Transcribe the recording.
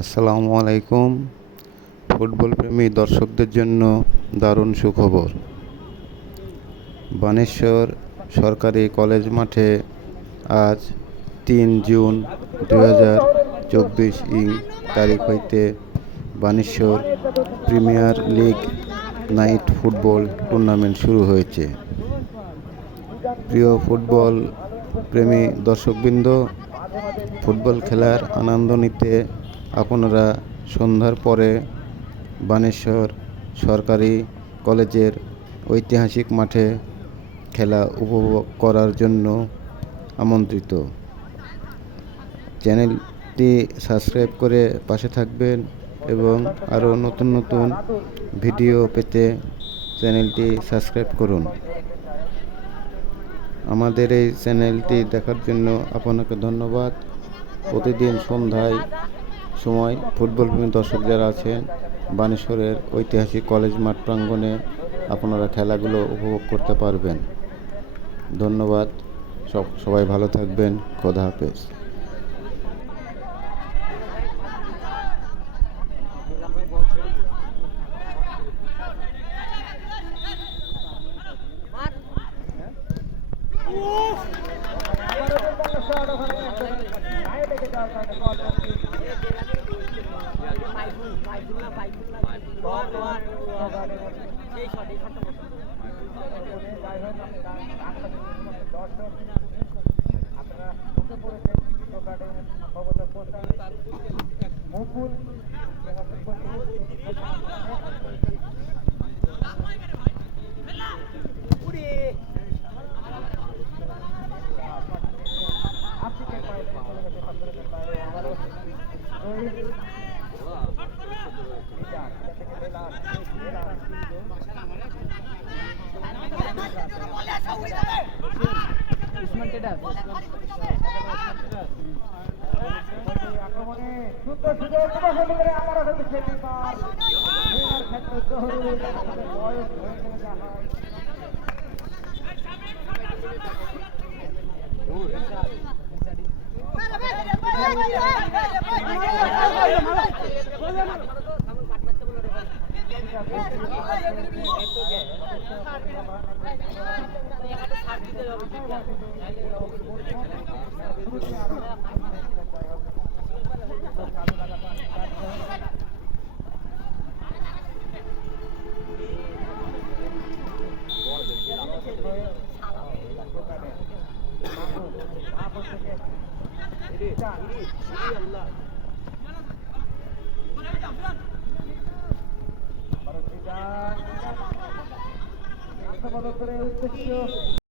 আসসালামু আলাইকুম। ফুটবল প্রেমী দর্শকদের জন্য দারুণ সুখবর। বানেশ্বর সরকারি কলেজ মাঠে আজ ৩ জুন ২০২৪ তারিখ হইতে Baneshwar premier league night football tournament শুরু হয়েছে। প্রিয় ফুটবল প্রেমী দর্শকবৃন্দ, ফুটবল খেলার আনন্দ নিতে আপনারা সন্ধ্যার পরে বানেশ্বর সরকারি কলেজের ঐতিহাসিক মাঠে খেলা উপভোগ করার জন্য আমন্ত্রিত। চ্যানেলটি সাবস্ক্রাইব করে পাশে থাকবেন এবং আরও নতুন নতুন ভিডিও পেতে চ্যানেলটি সাবস্ক্রাইব করুন। আমাদের এই চ্যানেলটি দেখার জন্য আপনাকে ধন্যবাদ। প্রতিদিন সন্ধ্যায় সময় ফুটবল প্রেমী দর্শক যারা আছেন বানেশ্বরের ঐতিহাসিক কলেজ মাঠ প্রাঙ্গণে আপনারা খেলাগুলো উপভোগ করতে পারবেন। ধন্যবাদ। সবাই ভালো থাকবেন। খোদা হাফেজ।